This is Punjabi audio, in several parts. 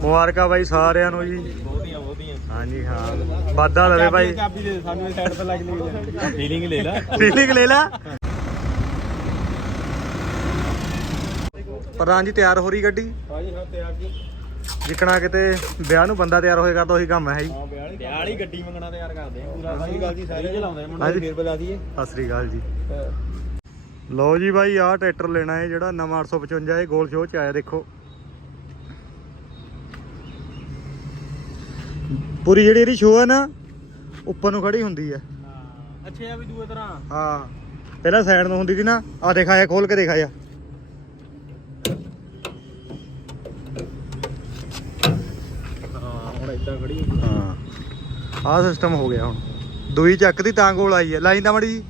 ਮੁਬਾਰਕਾਂ ਬਾਈ ਸਾਰਿਆਂ ਨੂੰ ਜੀ। ਬਹੁਤੀਆਂ ਬਹੁਤੀਆਂ। ਹਾਂਜੀ ਹਾਂ। ਵਾਦਾ ਲਵੇ ਬਾਈ। ਚਾਬੀ ਦੇ ਸਾਨੂੰ ਇਹ ਸਾਈਡ ਤੇ ਲੱਗ ਲਈ ਫੀਲਿੰਗ ਲੈ ਲੈ। ਫੀਲਿੰਗ ਲੈ ਲੈ। ਪ੍ਰਧਾਨ ਜੀ ਤਿਆਰ ਹੋ ਰਹੀ ਗੱਡੀ? ਹਾਂਜੀ ਹਾਂ ਤਿਆਰ ਜੀ। ਜਿੱਕਣਾ ਕਿਤੇ ਵਿਆਹ ਨੂੰ ਬੰਦਾ ਤਿਆਰ ਹੋਏ ਕਰਦਾ ਉਹੀ ਕੰਮ ਹੈ ਜੀ। ਹਾਂ ਵਿਆਹ ਵਾਲੀ ਗੱਡੀ ਮੰਗਣਾ ਤਿਆਰ ਕਰਦੇ ਆ। ਪੂਰਾ ਸਹੀ ਗੱਲ ਜੀ ਸਾਰੇ ਚਲਾਉਂਦੇ ਮੁੰਡੇ। ਫੇਰ ਬੁਲਾ ਦਈਏ। ਸਤਿ ਸ੍ਰੀ ਅਕਾਲ ਜੀ। ਲਓ ਜੀ ਬਾਈ ਆਹ ਟਰੈਕਟਰ ਲੈਣਾ ਹੈ ਜਿਹੜਾ ਨਵਾਂ 855 ਇਹ ਗੋਲ ਸ਼ੋਅ ਚ ਆਇਆ ਦੇਖੋ। ਪੂਰੀ ਜਿਹੜੀ ਇਹਦੀ ਸ਼ੋਅ ਹੈ ਨਾ ਉੱਪਰ ਨੂੰ ਖੜੀ ਹੁੰਦੀ ਹੈ ਅੱਛਾ ਆ ਵੀ ਦੂਏ ਤਰ੍ਹਾਂ। ਹਾਂ ਪਹਿਲਾਂ ਸਾਈਡ ਨੂੰ ਹੁੰਦੀ ਸੀ ਨਾ ਆ ਦਿਖਾਇਆ ਖੋਲ ਕੇ ਦਿਖਾਇਆ ਹਾਂ ਹੁਣ ਇਦਾਂ ਖੜੀ ਹਾਂ ਆਹ ਸਿਸਟਮ ਹੋ ਗਿਆ ਹੁਣ। ਦੂਈ ਚੱਕ ਦੀ ਤਾਂ ਕੋਲ ਆਈ ਹੈ ਲਾਈਨ ਦਾ ਮੜੀ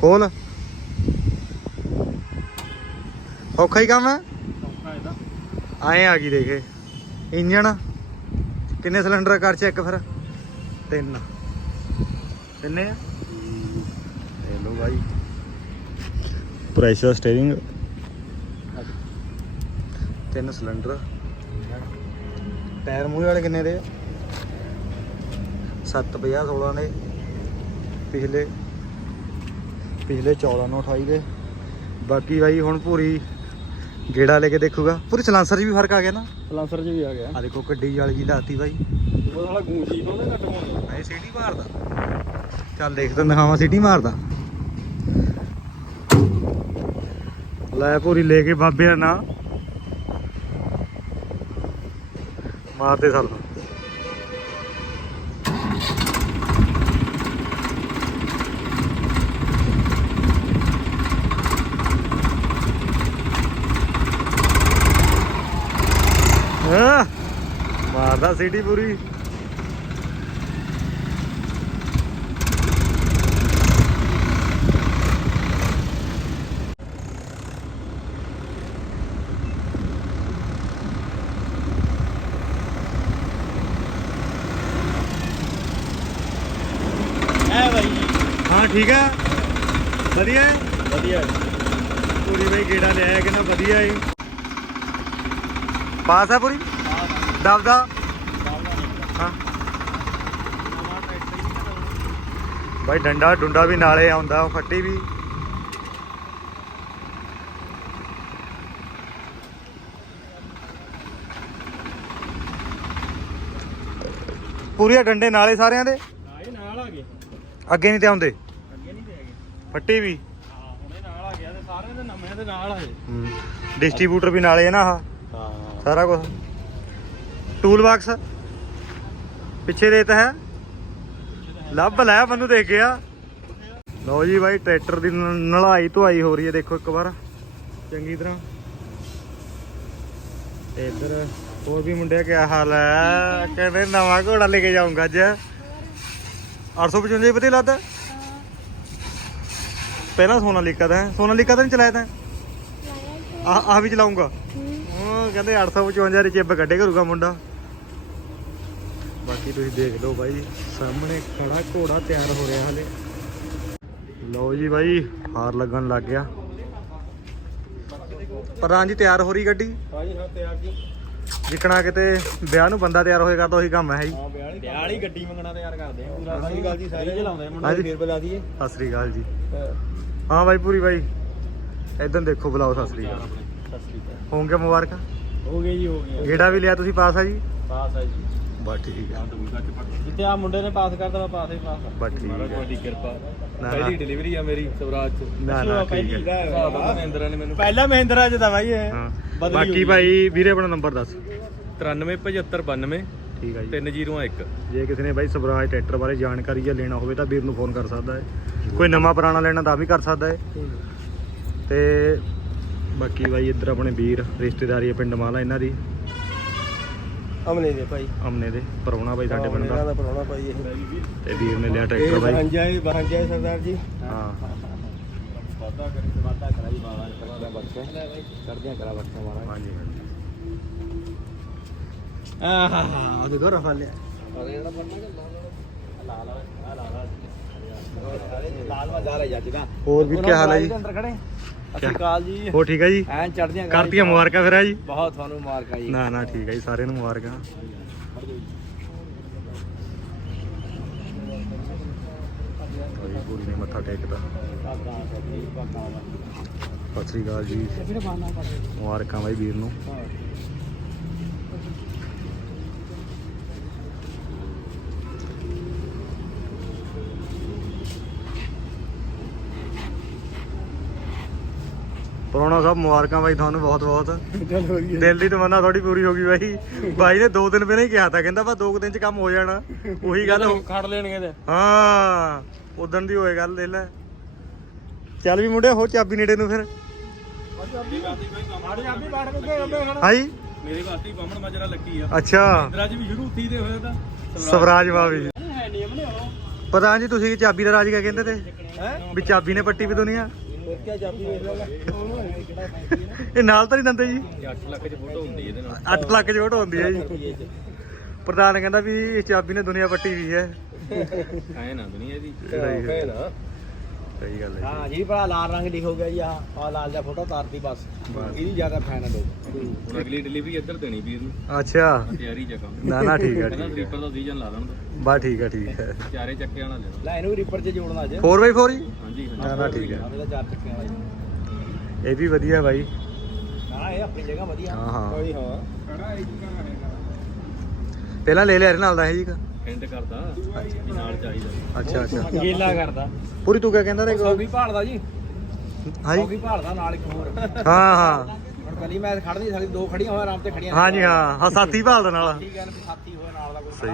ਖੋਲ ਔਖਾ ਹੀ ਕੰਮ ਹੈ ਆਏ ਆ ਗਈ ਦੇਖੇ ਇੰਜਣ। ਕਿੰਨੇ ਸਿਲੰਡਰ ਕਰ ਚੈੱਕ ਫਿਰ। ਤਿੰਨ। ਕਿੰਨੇ ਆ? ਇਹ ਲੋ ਭਾਈ ਪ੍ਰੈਸ਼ਰ ਸਟੀਅਰਿੰਗ ਤਿੰਨ ਸਿਲੰਡਰ। ਟਾਇਰ ਮੂਹਰੇ ਵਾਲੇ ਕਿੰਨੇ ਦੇ 750 16 ਦੇ। ਪਿਛਲੇ ਪਿਛਲੇ 14 ਨੂੰ 28 ਦੇ। ਬਾਕੀ ਭਾਈ ਹੁਣ ਪੂਰੀ ਗੇੜਾ ਲੈ ਕੇ ਦੇਖੂਗਾ। ਪੂਰੀ ਸਲਾਂਸਰ 'ਚ ਵੀ ਫ਼ਰਕ ਆ ਗਿਆ ਨਾ? ਸਲਾਂਸਰ ਚ ਵੀ ਆ ਗਿਆ। ਆ ਦੇਖੋ ਗੱਡੀ ਵਾਲੀ ਜੀ ਲਾਤੀ ਬਾਈ। ਉਹ ਸਾਲਾ ਗੂੰਜੀ ਤੋਂ ਉਹਦੇ ਘੱਟ ਹੋਣੀ ਐ ਸਿਟੀ ਮਾਰਦਾ। ਚੱਲ ਦੇਖ ਤੈਨੂੰ ਦਿਖਾਵਾਂ ਸਿਟੀ ਮਾਰਦਾ। ਲੈ ਪੂਰੀ ਲੈ ਕੇ ਬਾਬੇ ਦਾ ਨਾਂ ਮਾਰਦੇ ਸਾਲ ਹਾਂ ਮਾਰਦਾ ਸਿਟੀ ਪੂਰੀ। ਹਾਂ ਠੀਕ ਹੈ ਵਧੀਆ? ਹੈ ਵਧੀਆ। ਪੂਰੀ ਬਈ ਗੇੜਾ ਲਿਆਇਆ ਕਿ ਨਾ ਵਧੀਆ ਹੈ ਪਾਸ ਹੈ ਪੂਰੀ? ਦਬਦਾ ਬਾਈ ਡੰਡਾ ਡੁੰਡਾ ਵੀ ਨਾਲੇ ਆਉਂਦਾ ਉਹ ਫੱਟੀ ਵੀ। ਪੂਰੀਆਂ ਡੰਡੇ ਨਾਲੇ ਸਾਰਿਆਂ ਦੇ? ਇਹ ਨਾਲ ਆ ਗਏ। ਅੱਗੇ ਨਹੀਂ ਤੇ ਆਉਂਦੇ? ਅੱਗੇ ਨਹੀਂ ਤੇ ਹੈਗੇ। ਫੱਟੀ ਵੀ? ਹਾਂ ਹੁਣੇ ਨਾਲ ਆ ਗਿਆ ਤੇ ਸਾਰਿਆਂ ਦੇ ਨਵੇਂ ਦੇ ਨਾਲ ਆ ਇਹ ਡਿਸਟ੍ਰੀਬਿਊਟਰ ਵੀ ਨਾਲੇ ਹੈ ਨਾ ਆਹ? ਹਾਂ। ਸਾਰਾ ਕੁਝ ਟੂਲ ਬਾਕਸ ਪਿੱਛੇ ਦੇ ਤਾਂ ਹੈ? ਲੱਭ ਲੈ ਮੈਨੂੰ ਦੇਖ ਗਿਆ। ਲਓ ਜੀ ਬਾਈ ਟਰੈਕਟਰ ਦੀ ਨਲਾਈ ਧੁਆਈ ਹੋ ਰਹੀ ਹੈ ਦੇਖੋ ਇੱਕ ਵਾਰ। ਚੰਗੀ ਤਰ੍ਹਾਂ। ਤੇ ਇੱਧਰ ਹੋਰ ਵੀ ਮੁੰਡਿਆ ਕਿਆ ਹਾਲ ਹੈ? ਕਹਿੰਦੇ ਨਵਾਂ ਘੋੜਾ ਲੈ ਕੇ ਜਾਊਂਗਾ ਅੱਜ। 855 ਪਤੀ ਲੱਦ ਪਹਿਲਾਂ ਸੋਨਾ ਲੀਕਾ ਦਾ ਸੋਨਾ ਲੀਕਾ ਤਾਂ ਨਹੀਂ ਚਲਾਇਆ ਤਾਂ? ਆ ਆ ਵੀ ਚਲਾਉਂਗਾ ਉਹ ਕਹਿੰਦੇ 855 ਦੀ ਚਿੱਬ ਕੱਢੇ ਕਰੂਗਾ ਮੁੰਡਾ। ਬਾਕੀ ਤੁਸੀਂ ਦੇਖ ਲਓ ਬਾਈ ਸਾਹਮਣੇ ਖੜਾ ਘੋੜਾ ਤਿਆਰ ਹੋ ਰਿਹਾ ਹਲੇ। ਲਓ ਜੀ ਬਾਈ ਹਾਰ ਲੱਗਣ ਲੱਗ ਗਿਆ। ਪ੍ਰਧਾਨ ਜੀ ਤਿਆਰ ਹੋ ਰਹੀ ਗੱਡੀ? ਹਾਂਜੀ ਹਾਂ ਤਿਆਰ ਜੀ। ਜਿੱਕਣਾ ਕਿਤੇ ਵਿਆਹ ਨੂੰ ਬੰਦਾ ਤਿਆਰ ਹੋਏ ਕਰਦਾ ਉਹੀ ਕੰਮ ਹੈ ਜੀ। ਹਾਂ ਵਿਆਹ ਵਾਲੀ ਗੱਡੀ ਮੰਗਣਾ ਤਿਆਰ ਕਰਦੇ ਆ ਪੂਰਾ ਸਹੀ ਗੱਲ ਜੀ ਸਾਰੇ ਚਲਾਉਂਦੇ ਮੁੰਡੇ। ਫੇਰ ਬੁਲਾ ਦਈਏ। ਸਤਿ ਸ੍ਰੀ ਅਕਾਲ ਜੀ। ਹਾਂ। ਬਾਈ ਪੂਰੀ ਬਾਈ। ਇਦਾਂ ਦੇਖੋ ਬੁਲਾਓ ਸਤਿ ਸ੍ਰੀ ਅਕਾਲ। ਸਤਿ ਸ੍ਰੀ ਅਕਾਲ। ਹੋਣਗੇ ਮੁਬਾਰਕਾਂ। ਹੋ ਗਏ ਜੀ ਹੋ ਗਏ। ਗੇੜਾ ਵੀ ਲਿਆ ਤੁਸੀਂ ਪਾਸ ਆ ਜੀ? ਪਾਸ ਆ ਜੀ। ਬਸ ਠੀਕ ਆ। ਜਿੱਤੇ ਆ ਮੁੰਡੇ ਨੇ ਪਾਸ ਕਰਤਾ ਮੈਂ ਪਾਸ ਹੀ ਪਾਸ ਆ। ਬਸ ਠੀਕ ਮਹਾਰਾਜ ਆ। ਤੁਹਾਡੀ ਕਿਰਪਾ। ਨਾ। ਪਹਿਲੀ ਡਿਲੀਵਰੀ ਆ ਮੇਰੀ ਸਵਰਾਜ ਚ ਨਾ, ਨਾ, ਠੀਕ ਹੈ। ਮਹਿੰਦਰਾ ਨੇ ਮੈਨੂੰ ਪਹਿਲਾ ਮਹਿੰਦਰਾ ਚ ਤਾਂ ਬਾਈ ਇਹ ਹਾਂ। ਬਦਲੀ ਬਾਕੀ ਹੋਈ। ਭਾਈ ਵੀਰੇ ਆਪਣਾ ਨੰਬਰ ਦੱਸ। 937592 ਠੀਕ ਆ ਜੀ। 301 ਜੇ ਕਿਸੇ ਨੇ ਬਾਈ ਸਵਰਾਜ ਟਰੈਕਟਰ ਬਾਰੇ ਜਾਣਕਾਰੀ ਜਾਂ ਲੈਣਾ ਹੋਵੇ ਤਾਂ ਵੀਰ ਨੂੰ ਫੋਨ ਕਰ ਸਕਦਾ ਹੈ। ਕੋਈ ਨਵਾਂ ਪੁਰਾਣਾ ਲੈਣਾ ਤਾਂ ਵੀ ਕਰ ਸਕਦਾ ਹੈ। ਤੇ ਬਾਕੀ ਬਾਈ ਇੱਧਰ ਆਪਣੇ ਵੀਰ ਰਿਸ਼ਤੇਦਾਰੀ ਹੈ ਪਿੰਡ ਮਾਲਾ ਇਹਨਾਂ ਦੀ। ਅਮਨੇ ਦੇ ਭਾਈ। ਅਮਨੇ ਦੇ ਪਰਉਣਾ ਬਾਈ ਸਾਡੇ ਪਿੰਡ ਦਾ। ਦਾ ਪਰੋਣਾ ਭਾਈ ਇਹ। ਤੇ ਵੀਰ ਨੇ ਲਿਆ ਇਹ ਟਰੈਕਟਰ ਬਾਈ ਬਹਾਂਜਾ ਹੈ ਬਹਾਂਜਾ ਹੈ ਸਰਦਾਰ ਜੀ। ਹਾਂ। ਵਾਦਾ ਕਰੀ ਤੇ ਵਾਦਾ ਕਰਾਈ ਬਾਬਾ ਕਰਦਾ ਬੱਚੇ ਕਰਦਿਆਂ ਕਰਾ ਬੱਚੇ ਮਾਰਾ ਹਾਂਜੀ ਆਹ ਹਾ ਹਾ ਉਹ ਦੇਖੋ ਰਫਾ ਲਿਆ। ਅਰੇ ਜਿਹੜਾ ਪੜਨਾ ਕਿ ਲਾਲ ਲਾਲ ਲਾਲ ਲਾਲ ਲਾਲ ਬਾਜ਼ਾਰ ਹੈ ਜੱਜ ਦਾ। ਹੋਰ ਵੀ ਕੀ ਹਾਲ ਹੈ ਜੀ? ਅੰਦਰ ਖੜੇ। ਸਤਿ ਸ਼੍ਰੀ ਅਕਾਲ ਜੀ। ਹੋ ਠੀਕ ਹੈ ਜੀ? ਐਨ ਚੜਦੀਆਂ ਕਰਤੀਆਂ ਮੁਬਾਰਕਾਂ ਫਿਰ ਆ ਜੀ। ਬਹੁਤ ਤੁਹਾਨੂੰ ਮੁਬਾਰਕਾਂ ਜੀ। ਨਾ ਨਾ ਠੀਕ ਹੈ ਜੀ ਸਾਰਿਆਂ ਨੂੰ ਮੁਬਾਰਕਾਂ। ਭਾਈ ਪੂਰੀ ਨੇ ਮੱਥਾ ਟੇਕਦਾ ਸਤਿ ਸ੍ਰੀ ਅਕਾਲ ਜੀ। ਮੁਬਾਰਕਾਂ ਬਾਈ ਵੀਰ ਨੂੰ ਪੁਰਾਣਾ ਸਾਹਿਬ ਮੁਬਾਰਕਾਂ ਬਾਈ ਤੁਹਾਨੂੰ ਬਹੁਤ ਬਹੁਤ ਦਿਲ ਦੀ ਤਮੰਨਾ ਥੋੜੀ ਪੂਰੀ ਹੋ ਗਈ ਬਾਈ। ਬਾਈ ਨੇ ਦੋ ਦਿਨ ਪਹਿਲਾਂ ਹੀ ਕਿਹਾ ਤਾਂ ਕਹਿੰਦਾ ਬਾ ਦੋ ਕੁ ਦਿਨ ਚ ਕੰਮ ਹੋ ਜਾਣਾ। ਉਹੀ ਗੱਲ ਹੋ ਖੜ ਲੈਣਗੇ ਤੇ। ਹਾਂ ਉਦੋਂ ਦੀ ਹੋਏ ਗੱਲ ਲੈ ਲੈ ਚੱਲ ਵੀ ਮੁੰਡੇ ਹੋ ਚਾਬੀ ਨੇੜੇ ਨੂੰ ਫਿਰ। ਹਾਈ ਮੇਰੇ ਵਾਸਤੇ ਬਾਹਮਣ ਮਾਜਰਾ ਲੱਗੀ ਆ। ਅੱਛਾ। ਇੰਦਰਾ ਜੀ ਵੀ ਸ਼ੁਰੂ ਥੀ ਦੇ ਹੋਏ ਤਾਂ। ਸਵਰਾਜ ਬਾਬੀ ਹੈ ਨਿਯਮ ਨੇ ਹੁਣ। ਪਤਾ ਜੀ ਤੁਸੀਂ ਚਾਬੀ ਦਾ ਰਾਜ ਕਿਆ ਕਹਿੰਦੇ ਤੇ? ਵੀ ਚਾਬੀ ਨੇ ਪੱਟੀ ਵੀ ਦੁਨੀਆ। ਇਹ ਨਾਲ ਤਾਂ ਨਹੀਂ ਦਿੰਦੇ ਜੀ? 8 ਲੱਖ ਦੀ ਫੋਟੋ ਹੁੰਦੀ ਇਹਦੇ ਨਾਲ। 8 ਲੱਖ ਜੋਟ ਹੁੰਦੀ ਹੈ ਜੀ। ਪ੍ਰਧਾਨ ਕਹਿੰਦਾ ਵੀ ਇਸ ਚਾਬੀ ਨੇ ਦੁਨੀਆ ਪੱਟੀ ਵੀ ਹੈ। ਐ ਨਾ ਦੁਨੀਆ ਦੀ। ਸਹੀ ਗੱਲ। ਨਾ ਸਹੀ ਗੱਲ ਹੈ ਹਾਂ ਜੀ ਭਰਾ ਲਾਲ ਰੰਗ ਲਿਖ ਗਿਆ ਜੀ ਆਹ ਆਹ ਲਾਲ ਦਾ ਫੋਟੋ ਤਾਰਤੀ ਬਸ। ਇਹਦੀ ਜ਼ਿਆਦਾ ਫੈਨ ਆ ਲੋਕ ਹੁਣ ਅਗਲੀ ਡਿਲੀਵਰੀ ਇੱਧਰ ਦੇਣੀ ਵੀਰ ਨੂੰ। ਅੱਛਾ। ਤਿਆਰੀ ਚ ਕੰਮ। ਨਾ ਨਾ ਠੀਕ ਹੈ ਠੀਕ ਹੈ ਰੀਪਰ ਦਾ ਸੀਜ਼ਨ ਲਾ ਲੈਣ ਦੋ। ਬਾ ਠੀਕ ਹੈ ਠੀਕ ਹੈ ਚਾਰੇ ਚੱਕੇ ਵਾਲਾ ਲੈਣਾ ਲੈ ਇਹਨੂੰ ਵੀ ਰੀਪਰ 'ਚ ਜੋੜਨਾ ਅੱਜ। 4x4 ਜੀ ਹਾਂਜੀ ਨਾ, ਨਾ, ਠੀਕ ਹੈ। ਇਹਦਾ ਚਾਰ ਚੱਕੇ ਵਾਲਾ ਜੀ। ਇਹ ਵੀ ਵਧੀਆ ਬਾਈ। ਹਾਂ ਇਹ ਆਪਣੀ ਜਗ੍ਹਾ ਵਧੀਆ। ਹਾਂ, ਹਾਂ। ਕੋਈ ਹਾਂ ਖੜਾ ਇਹ ਪਹਿਲਾਂ ਲੈ ਲਿਆ ਇਹਦੇ ਨਾਲ ਦਾ ਹੈ ਜੀ ਹਿੰਟ ਕਰਦਾ ਵੀ ਨਾਲ ਚਾਹੀਦਾ। ਅੱਛਾ ਅੱਛਾ। ਗੇਲਾ ਕਰਦਾ। ਪੂਰੀ ਤੂੰ ਕਿਆ ਕਹਿੰਦਾ ਰੇ ਸੌਗੀ ਭਾਲਦਾ ਜੀ। ਹਾਂਜੀ ਸੌਗੀ ਭਾਲਦਾ ਨਾਲ ਇੱਕ ਹੋਰ। ਹਾਂ ਹਾਂ। ਹੁਣ ਕੱਲੀ ਮੈਂ ਖੜ ਨਹੀਂ ਸਕਦੀ ਦੋ ਖੜੀਆਂ ਹੋਏ ਆਰਾਮ ਤੇ ਖੜੀਆਂ ਹਾਂਜੀ ਹਾਂ ਹਾਂ। ਸਾਥੀ ਭਾਲ ਦੇ ਨਾਲ। ਠੀਕ ਹੈ ਨਾ ਵੀ ਸਾਥੀ ਹੋਏ ਨਾਲ ਦਾ ਕੋਈ ਸਹੀ।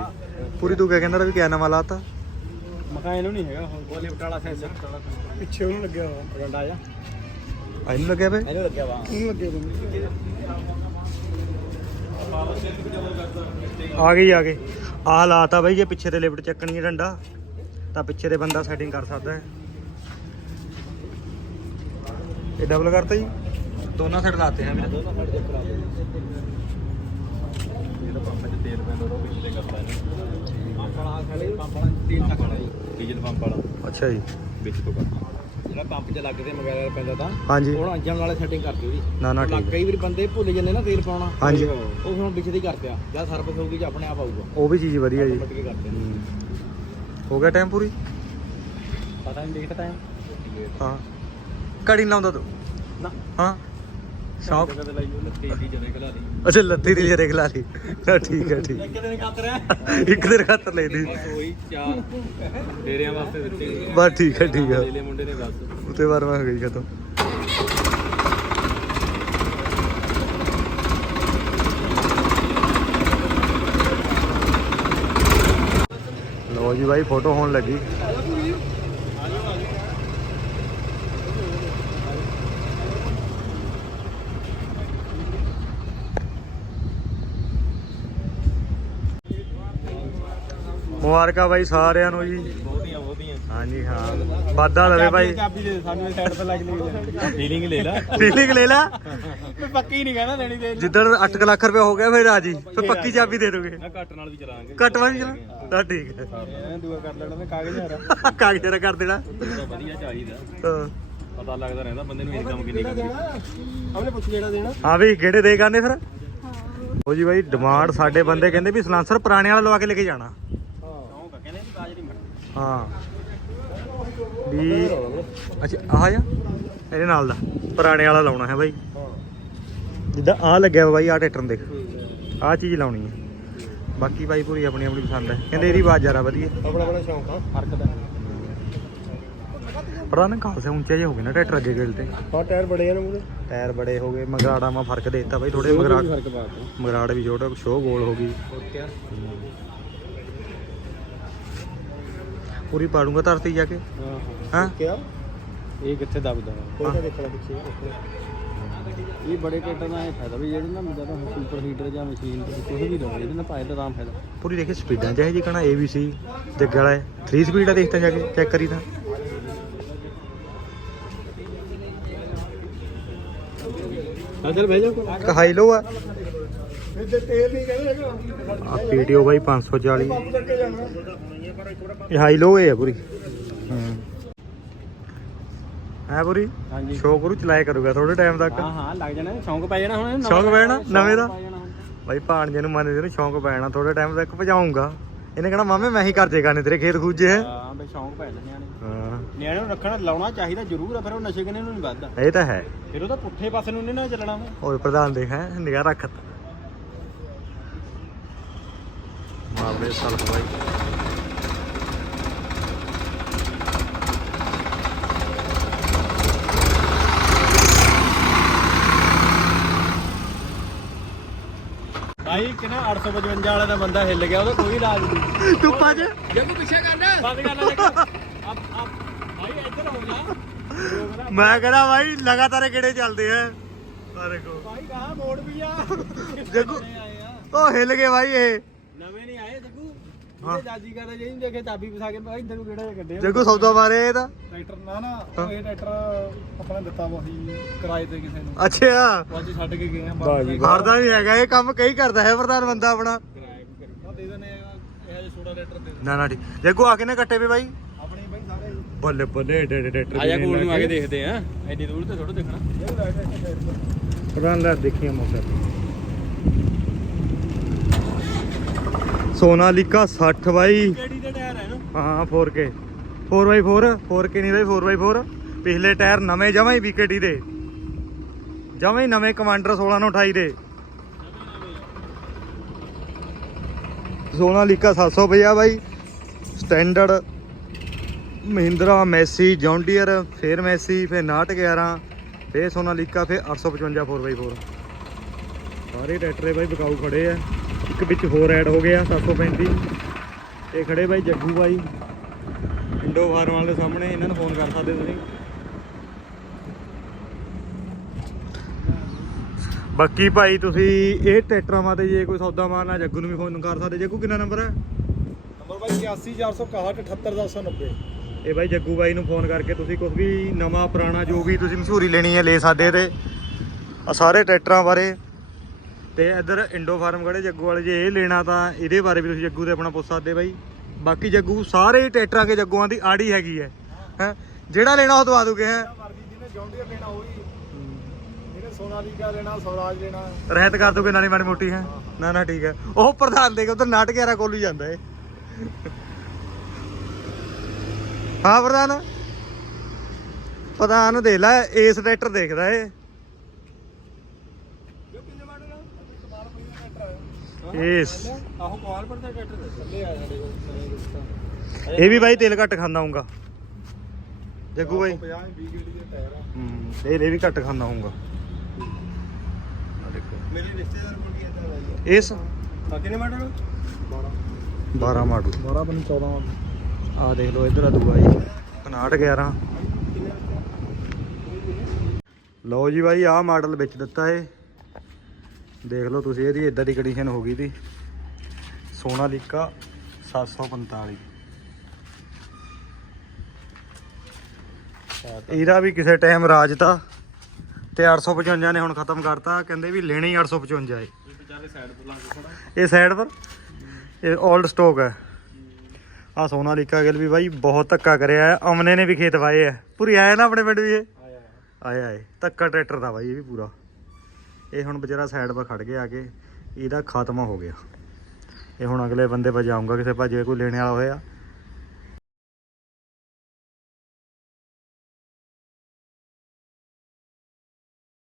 ਪੂਰੀ ਤੂੰ ਕਿਆ ਕਹਿੰਦਾ ਰੇ ਵੀ ਕਿਆ ਨਵਾਂ ਲਾਤਾ? ਮਕਾ ਇਹਨੂੰ ਨਹੀਂ ਹੈਗਾ ਹੁਣ ਲਿਫਟ ਵਾਲਾ ਸੈਂਸਰ ਪਿੱਛੇ ਉਹਨੂੰ ਲੱਗਿਆ ਹੋਇਆ ਡੰਡਾ ਜਾ। ਆ ਇਹਨੂੰ ਲੱਗਿਆ ਵੇ? ਇਹਨੂੰ ਲੱਗਿਆ ਵਾ। ਇਹਨੂੰ ਲੱਗਿਆ ਆ ਗਈ ਆ ਗਈ। ਆ ਲਾਤਾ ਬਾਈ ਜੇ ਪਿੱਛੇ ਤੇ ਲਿਫਟ ਚੱਕਣੀ ਹੈ ਡੰਡਾ ਤਾਂ ਪਿੱਛੇ ਤੇ ਬੰਦਾ ਸੈਟਿੰਗ ਕਰ ਸਕਦਾ ਹੈ। ਇਹ ਡਬਲ ਕਰਤਾ ਜੀ। ਦੋਨਾਂ ਸਾਈਡ ਲਾਤੇ ਹੈ ਦੋਨੋਂ ਸਾਈਡ ਚੈੱਕ ਕਰਾ ਦੇ ਜਿਹੜਾ ਪੰਪ 'ਚ ਤੇਲ ਪੈਂਦਾ ਉਹ ਪਿੱਛੇ ਕਰਦਾ ਹੈ ਪੰਪ ਵਾਲਾ ਖੜੇ ਪੰਪ ਵਾਲਾ। ਤੇਲ ਤੱਕ ਖੜਾ ਜੀ ਡੀਜ਼ਲ ਪੰਪ ਵਾਲਾ ਅੱਛਾ ਜੀ। ਵਿੱਚ ਤੋਂ ਕਰਦਾ ਜਿਹੜਾ ਪੰਪ 'ਚ ਲੱਗਦੇ ਮਗੈਰ ਪੈਂਦਾ ਤਾਂ ਹਾਂਜੀ। ਹੁਣ ਅੰਜਮ ਨਾਲੇ ਸੈਟਿੰਗ ਕਰਤੀ ਉਹਦੀ। ਨਾ ਨਾ ਲੱਗ ਠੀਕ। ਹੈ ਕਈ ਵਾਰ ਬੰਦੇ ਭੁੱਲ ਜਾਂਦੇ ਨਾ ਤੇਲ ਪਾਉਣਾ। ਹਾਂਜੀ। ਉਹ ਹੁਣ ਵਿੱਚ ਦੀ ਕਰਦੇ ਆ ਜਾਂ ਸਰਵਿਸ ਹੋਊਗੀ ਜਾਂ ਆਪਣੇ ਆਪ ਆਊਗਾ। ਉਹ ਵੀ ਚੀਜ਼ ਵਧੀਆ ਜੀ। ਮਟ ਕੇ ਕਰਦੇ ਆ ਹੋ। ਗਿਆ ਟਾਈਮ ਪੂਰੀ? ਪਤਾ ਨਹੀਂ ਦੇਖਦਾ ਟਾਈਮ ਹਾਂ। ਘੜੀ ਲਾਉਂਦਾ ਤੂੰ? ਨਾ। ਹਾਂ। ਸ਼ੌਕ? ਲਈ ਲਈ। ਅੱਛਾ ਲੱਤੀ ਦੀ ਜਰੇ ਖਲਾ ਲਈ। ਤਾਂ ਠੀਕ ਹੈ ਠੀਕ। ਇੱਕ ਦਿਨ ਖਾਤਰ ਹੈ? ਇੱਕ ਦਿਨ ਖਾਤਰ ਲੈ ਦੀ। ਬਸ ਉਹੀ ਚਾਰ ਡੇਰਿਆਂ ਵਾਸਤੇ ਦਿੱਤੇ ਬਸ ਠੀਕ ਹੈ ਠੀਕ ਹੈ। ਲੈ ਲੈ ਮੁੰਡੇ ਨੇ ਬਸ। ਉਤੇ ਵਾਰ ਮੈਂ ਗਈ ਖਤਮ। ਲੋ ਜੀ ਬਾਈ ਫੋਟੋ ਹੋਣ ਲੱਗੀ। ਮੁਬਾਰਕਾਂ ਬਾਈ ਸਾਰਿਆਂ ਨੂੰ ਜੀ। ਬਹੁਤੀਆਂ ਬਹੁਤੀਆਂ। ਹਾਂਜੀ ਹਾਂ। ਵਾਦਾ ਲਵੇ ਭਾਈ ਚਾਬੀ ਦੇ ਸਾਨੂੰ ਸਾਈਡ ਤੇ ਲੱਗ ਲਈ ਫੀਲਿੰਗ ਲੈ ਲੈ। ਫੀਲਿੰਗ ਲੈ ਲੈ। ਮੈਂ ਪੱਕੀ ਨਹੀਂ ਕਹਿੰਦਾ ਦੇਣੀ ਦੇ ਜਿੱਦਣ 8 ਲੱਖ ਰੁਪਏ ਹੋ ਗਿਆ ਫਿਰ ਰਾਜੀ ਫਿਰ ਪੱਕੀ ਚਾਬੀ ਦੇ ਦੋਗੇ। ਮੈਂ ਘੱਟ ਨਾਲ ਵੀ ਚਲਾਵਾਂਗੇ। ਕੱਟਵਾ ਨਹੀਂ ਚਲਾ ਤਾਂ ਠੀਕ ਹੈ। ਦੂਆ ਕਰ ਲੈਣਾ ਮੈਂ ਕਾਗਜ਼ ਹਰਾ ਕਾਗਜ਼ ਦਾ ਕਰ ਦੇਣਾ। ਵਧੀਆ ਚਾਹੀਦਾ। ਹਾਂ। ਪਤਾ ਲੱਗਦਾ ਰਹਿੰਦਾ ਬੰਦੇ ਨੂੰ ਇਨਕਮ ਕਿੰਨੀ ਕਰਦੀ ਹਮਨੇ ਪੁੱਛ ਜਿਹੜਾ ਦੇਣਾ? ਹਾਂ ਵੀ ਕਿਹੜੇ ਦੇ ਗਾਣੇ ਫਿਰ? ਉਹ ਜੀ ਬਾਈ ਡਿਮਾਂਡ ਸਾਡੇ ਬੰਦੇ ਕਹਿੰਦੇ ਵੀ ਸਲਾਂਸਰ ਪੁਰਾਣੇ ਵਾਲਾ ਲਵਾ ਕੇ ਲੈ ਕੇ ਜਾਣਾ ਹਾਂ ਕਹਿੰਦੇ ਵੀ ਕਾਜ ਨਹੀਂ ਮੜਨਾ ਹਾਂ। ਵੀ ਅੱਛਾ ਆਹ ਜਾ ਇਹਦੇ ਨਾਲ ਦਾ। ਪੁਰਾਣੇ ਵਾਲਾ ਲਾਉਣਾ ਹੈ ਬਾਈ। ਜਿੱਦਾਂ ਆ ਲੱਗਿਆ ਬਾਈ ਆ ਟਰੈਕਟਰ ਦੇਖ। ਆਹ ਚੀਜ਼ ਲਾਉਣੀ ਹੈ। ਬਾਕੀ ਬਾਈ ਪੂਰੀ ਆਪਣੀ ਆਪਣੀ ਪਸੰਦ ਹੈ। ਕਹਿੰਦੇ ਇਹਦੀ ਆਵਾਜ਼ ਜ਼ਿਆਦਾ ਵਧੀਆ। ਆਪਣਾ ਬੜਾ ਸ਼ੌਂਕ ਆ ਫ਼ਰਕ ਦਾ ਪਤਾ ਨਾ ਖਾਸੇ ਉੱਚੇ ਜਿਹੇ ਹੋ ਗਏ ਨਾ ਟਰੈਕਟਰ ਅੱਗੇ ਗਿਲ ਤੇ। ਹਾਂ ਟਾਇਰ ਬੜੇ ਆ ਨਾ ਮੂਰੇ ਟਾਇਰ ਬੜੇ ਹੋ ਗਏ ਮਗਰਾੜਾ ਮਾ ਫ਼ਰਕ ਦੇ ਦਿੱਤਾ ਬਾਈ ਥੋੜੇ ਮਗਰਾੜ ਮਗਰਾੜ ਵੀ ਛੋਟਾ ਸ਼ੋ ਗੋਲ ਹੋ ਗਈ। ਹੋਰ ਕੀ ਪੂਰੀ ਪਾੜੂੰਗਾ ਧਰਤੀ ਜਾ ਕੇ। ਹਾਂ ਹਾਂ। ਕਿਆ ਇਹ ਕਿੱਥੇ ਦਬਦਾ? ਕੋਈ ਤਾਂ ਦੇਖਣਾ ਪਿੱਛੇ ਇਹ ਬੜੇ ਟਰੈਕਟਰ ਦਾ ਇਹ ਫਾਇਦਾ ਵੀ ਜਿਹੜੇ ਨਾ ਜਦੋਂ ਸੁਪਰ ਹੀਟਰ ਜਾਂ ਮਸ਼ੀਨ ਤੇ ਕੁਝ ਵੀ ਲਓ ਇਹਦੇ ਨਾਲ ਤਾਂ ਆਰਾਮ ਫਾਇਦਾ। ਪੂਰੀ ਦੇਖੇ ਸਪੀਡਾਂ ਚਾਹੇ ਜੀ ਕਹਣਾ ABC ਜੱਗੇ ਵਾਲਾ 3 ਸਪੀਡ ਆ ਦੇਖਤਾ ਜਾ ਕੇ ਚੈੱਕ ਕਰੀ ਤਾਂ। ਅਸਲ ਭੇਜੋ ਇੱਕ ਹਾਈ ਲੋ ਆ। ਇੱਧਰ ਤੇਲ ਨਹੀਂ ਕਹਿੰਦੇ ਆ PTO ਬਾਈ 540 ਕੇ ਜਾਣਾ। ਇਹ ਹਾਈ ਲੋ ਹੈ ਪੂਰੀ। ਹੂੰ ਹੈ ਪੂਰੀ? ਹਾਂਜੀ। ਸ਼ੋਅ ਕਰੂ ਚਲਾਇਆ ਕਰੂਗਾ ਥੋੜੇ ਟਾਈਮ ਤੱਕ। ਹਾਂ ਹਾਂ ਲੱਗ ਜਾਣਾ। ਸ਼ੌਂਕ ਪੈ ਜਾਣਾ ਹੁਣ ਸ਼ੌਂਕ ਪੈ ਜਾਣਾ, ਸ਼ੌਂਕ ਨਵੇਂ ਦਾ? ਪੈ ਜਾਣਾ। ਬਾਈ ਭਾਣਜੇ ਨੂੰ ਮੰਨਦੇ ਨੂੰ ਸ਼ੌਂਕ ਪੈਣਾ ਥੋੜੇ ਟਾਈਮ ਤੱਕ ਭਜਾਉਂਗਾ ਇਹਨੇ ਕਹਣਾ ਮਾਮੇ ਮੈਂ ਹੀ ਕਰ ਜੇਗਾ ਨੇ ਤੇਰੇ ਖੇਤ ਖੂਜੇ ਹੈ? ਹਾਂ ਬਈ ਸ਼ੌਂਕ ਪੈ ਜਾਣਾ ਨਿਆਣੇ ਹਾਂ। ਨਿਆਣੇ ਨੂੰ ਰੱਖਣਾ ਲਾਉਣਾ ਚਾਹੀਦਾ ਜ਼ਰੂਰ ਆ ਫਿਰ ਉਹ ਨਸ਼ੇ ਕਨੇ ਨੂੰ ਨਹੀਂ ਵੱਧਦਾ। ਇਹ ਤਾਂ ਹੈ। ਫਿਰ ਉਹਦਾ ਪੁੱਠੇ ਪਾਸੇ ਨੂੰ ਨਹੀਂ ਨਾ ਚੱਲਣਾ ਓਏ ਪ੍ਰਧਾਨ ਦੇਖ ਹੈ ਨਿਗਾਹ ਰੱਖ। ਮਾਰਦੇ ਸਲਫ ਬਾਈ। ਭਾਈ ਕਿਨਾ 855 ਵਾਲੇ ਦਾ ਬੰਦਾ ਹਿੱਲ ਗਿਆ ਉਹਦਾ ਕੋਈ ਇਲਾਜ ਨਹੀਂ। ਧੁੱਪਾਂ 'ਚ? ਜੱਗੂ ਪਿੱਛੇ ਕਰਨਾ ਬੰਦ ਕਰ ਲੈ। ਜੱਗੂ ਆਪ ਆਪ ਭਾਈ ਇੱਧਰ ਹੋ ਜਾ। ਮੈਂ ਕਹਿੰਦਾ ਬਾਈ ਲਗਾਤਾਰ ਕਿਹੜੇ ਚੱਲਦੇ ਆ? ਆ ਦੇਖੋ। ਭਾਈ ਕਹਾ ਮੋੜ ਵੀ ਆ। ਜੱਗੂ ਉਹ ਹਿੱਲ ਗਏ ਬਾਈ ਇਹ। ਇਹਦੇ ਜਾਜੀ ਕਰਦਾ ਜੇ ਨਹੀਂ ਦੇਖੇ ਚਾਬੀ ਫਸਾ ਕੇ ਭਾਈ ਇੱਧਰ ਨੂੰ ਕਿਹੜਾ ਕੱਢਿਆ। ਜੱਗੂ ਸੌਦਾ ਮਾਰੇ ਇਹਦਾ ਟਰੈਕਟਰ ਨਾ ਨਾ ਉਹ ਇਹ ਟਰੈਕਟਰ ਆਪਣਾ ਦਿੱਤਾ ਵਾ ਅਸੀਂ ਕਿਰਾਏ ਤੇ ਕਿਸੇ ਨੂੰ। ਅੱਛਾ। ਉਹ ਅੱਜ ਛੱਡ ਕੇ ਗਏ ਆ ਬਾਜੀ। ਕਰਦਾ ਨਹੀਂ ਹੈਗਾ ਇਹ ਕੰਮ ਕਈ ਕਰਦਾ ਹੈ ਪ੍ਰਧਾਨ ਬੰਦਾ ਆਪਣਾ। ਕਿਰਾਏ ਵੀ ਕਰੀ। ਉਹ ਦੇ ਦਨੇ ਇਹ ਜੇ 16 ਲੀਟਰ ਦੇ ਨਾ ਨਾ ਠੀਕ। ਜੱਗੂ ਆ ਕੇ ਨਾ ਕੱਟੇ ਵੀ ਬਾਈ? ਆਪਣੀ ਬਾਈ ਸਾਰੇ। ਬੱਲੇ ਬੱਲੇ ਏਡੇ ਏਡੇ ਟਰੈਕਟਰ ਆ ਜਾ ਕੋਲ ਨੂੰ ਆ ਕੇ ਦੇਖਦੇ ਆ। ਐਡੀ ਦੂਰ ਤੇ ਥੋੜਾ ਦੇਖਣਾ। ਪ੍ਰਧਾਨ ਲੈ ਦੇਖੀਏ ਮੌਕੇ। ਸੋਨਾਲੀਕਾ 60 ਬਾਈ। ਕਿਹੜੀ ਦੇ ਟਾਇਰ ਹੈ ਨਾ ਹਾਂ 4K 4x4 4K ਨਹੀਂ ਬਾਈ 4x4 ਪਿਛਲੇ ਟਾਇਰ ਨਵੇਂ ਜਮਾਂ ਹੀ ਵੀਕੇਟੀ ਦੇ। ਜਮਾਂ ਹੀ ਨਵੇਂ ਕਮਾਂਡਰ 16 ਨੂੰ 28 ਦੇ। ਸੋਨਾਲੀਕਾ 750 ਬਾਈ। Standard Mahindra Massey John Deere ਫੇਰ ਮੈਸੀ ਫੇਰ 911 ਫੇਰ ਸੋਨਾਲੀਕਾ ਫੇਰ 855 4x4 ਸਾਰੇ ਟਰੈਕਟਰ ਬਾਈ ਬਕਾਊ ਖੜੇ ਆ। ਇੱਕ ਵਿੱਚ ਹੋਰ ਐਡ ਹੋ ਗਿਆ 735 ਇਹ ਖੜੇ ਬਾਈ ਜੱਗੂ ਬਾਈ। ਇੰਡੋ ਫਾਰਮ ਵਾਲੇ ਦੇ ਸਾਹਮਣੇ ਇਹਨਾਂ ਨੂੰ ਫੋਨ ਕਰ ਸਕਦੇ ਤੁਸੀਂ। ਬਾਕੀ ਭਾਈ ਤੁਸੀਂ ਇਹ ਟਰੈਕਟਰਾਂ ਮਾਤੇ ਜੇ ਕੋਈ ਸੌਦਾ ਮਾਰਨਾ ਜੱਗੂ ਨੂੰ ਵੀ ਫੋਨ ਕਰ ਸਕਦੇ ਜੱਗੂ ਕਿੰਨਾ ਨੰਬਰ ਹੈ? ਨੰਬਰ ਬਾਈ 81461 78990 ਇਹ ਬਾਈ ਜੱਗੂ ਬਾਈ ਨੂੰ ਫੋਨ ਕਰਕੇ ਤੁਸੀਂ ਕੁਝ ਵੀ ਨਵਾਂ ਪੁਰਾਣਾ ਜੋ ਵੀ ਤੁਸੀਂ ਮਸ਼ਹੂਰੀ ਲੈਣੀ ਹੈ ਲੈ ਸਕਦੇ ਤੇ ਆ ਸਾਰੇ ਟਰੈਕਟਰਾਂ ਬਾਰੇ ਤੇ ਇੱਧਰ ਇੰਡੋ ਫਾਰਮ ਖੜੇ ਜੱਗੂ ਵਾਲੇ ਜੇ ਇਹ ਲੈਣਾ ਤਾਂ ਇਹਦੇ ਬਾਰੇ ਵੀ ਤੁਸੀਂ ਜੱਗੂ ਤੇ ਆਪਣਾ ਪੁੱਛ ਸਕਦੇ ਬਾਈ। ਬਾਕੀ ਜੱਗੂ ਸਾਰੇ ਟਰੈਕਟਰਾਂ ਕੇ ਜੱਗੂਆਂ ਦੀ ਆੜੀ ਹੈਗੀ ਹੈ ਹੈ? ਜਿਹੜਾ ਲੈਣਾ ਉਹ ਦਵਾ ਦੂਗੇ ਹੈ? ਮਰਜ਼ੀ ਜਿਹਨੇ ਜੌਂਡੀਅਰ ਲੈਣਾ ਉਹ। ਹੀ ਜਿਹਨੇ ਸੋਨਾਲੀਕਾ ਲੈਣਾ ਸਵਰਾਜ ਲੈਣਾ। ਰਹਿਤ ਕਰ ਦੋਗੇ ਨਾਲੀ ਮਾੜੀ ਮੋਟੀ ਹੈ? ਨਾ ਨਾ ਠੀਕ ਹੈ। ਉਹ ਪ੍ਰਧਾਨ ਦੇ ਕੇ ਉਧਰ ਨਾਟਕ ਯਾਰਾ ਕੋਲ ਹੀ ਜਾਂਦਾ ਏ ਹਾਂ ਪ੍ਰਧਾਨ? ਪ੍ਰਧਾਨ ਦੇਖ ਲੈ ਏਸ ਟਰੈਕਟਰ ਦੇਖਦਾ ਏ ਕਿਉਂ ਕਿੰਨੇ ਮਾਡਲ ਆ ਕਮਾਲ ਪਈ ਦਾ ਟਰੈਕਟਰ ਏਸ ਆਹੋ ਕਮਾਲ ਪਰ ਦਾ ਟਰੈਕਟਰ ਥੱਲੇ ਆ ਸਾਡੇ ਕੋਲ ਨਵੇਂ ਦੋਸਤਾਂ ਇਹ ਵੀ ਬਾਈ ਤੇਲ ਘੱਟ ਖਾਂਦਾ ਹੋਊਗਾ। ਜੱਗੂ ਬਾਈ। 50 20 ਗੇੜੀ ਦੇ ਟਾਇਰ ਆ। ਹੂੰ ਇਹ ਇਹ ਵੀ ਘੱਟ ਖਾਂਦਾ ਹੋਊਗਾ। ਮੇਰੇ ਰਿਸ਼ਤੇਦਾਰ ਕੋਲ ਕੀ ਇਦਾਂ ਆਈ ਇਸ? ਆ ਕਿੰਨੇ ਮਾਡਲ 12 12 ਮਾਡਲ। 12 ਬਣੀ 14 ਆ ਦੇਖ ਲਓ ਇਧਰ ਆ ਦੂਆ ਜੀ। 59 11 ਲਓ ਜੀ ਬਾਈ ਆਹ ਮਾਡਲ ਵਿੱਚ ਦਿੱਤਾ ਏ। ਦੇਖ ਲਓ ਤੁਸੀਂ ਇਹਦੀ ਇਦਾਂ ਦੀ ਕੰਡੀਸ਼ਨ ਹੋ ਗਈ ਦੀ। ਸੋਨਾਲੀਕਾ 745 ਇਹਦਾ ਵੀ ਕਿਸੇ ਟਾਈਮ ਰਾਜ ਤਾ ਤੇ 855 ਨੇ ਹੁਣ ਖਤਮ ਕਰਤਾ ਕਹਿੰਦੇ ਵੀ ਲੈਣੇ ਹੀ 855 ਏ। ਇਹ ਵਿਚਾਰੇ ਸਾਈਡ ਪਰ ਇਹ ਸਾਈਡ ਪਰ? ਇਹ 올ਡ ਸਟਾਕ ਹੈ। ਆ ਸੋਨਾਲੀਕਾ ਗਿਲ ਵੀ ਬਾਈ ਬਹੁਤ ਧੱਕਾ ਕਰਿਆ ਹੈ। ਅਮਨੇ ਨੇ ਵੀ ਖੇਤ ਵਾਏ ਹੈ। ਪੂਰੀ ਆਇਆ ਨਾ ਆਪਣੇ ਪਿੰਡ ਵੀ ਇਹ? ਆਇਆ ਆਇਆ ਧੱਕਾ ਟਰੈਕਟਰ ਦਾ ਬਾਈ ਇਹ ਵੀ ਪੂਰਾ। ਇਹ ਹੁਣ ਵਿਚਾਰਾ ਸਾਈਡ 'ਤੇ ਖੜ ਗਿਆ ਆ ਕੇ, ਇਹਦਾ ਖਾਤਮਾ ਹੋ ਗਿਆ। ਇਹ ਹੁਣ ਅਗਲੇ ਬੰਦੇ ਪਾ ਜਾਊਂਗਾ ਕਿਸੇ ਭਾਜੇ ਕੋਈ ਲੈਣੇ ਵਾਲਾ ਹੋਇਆ।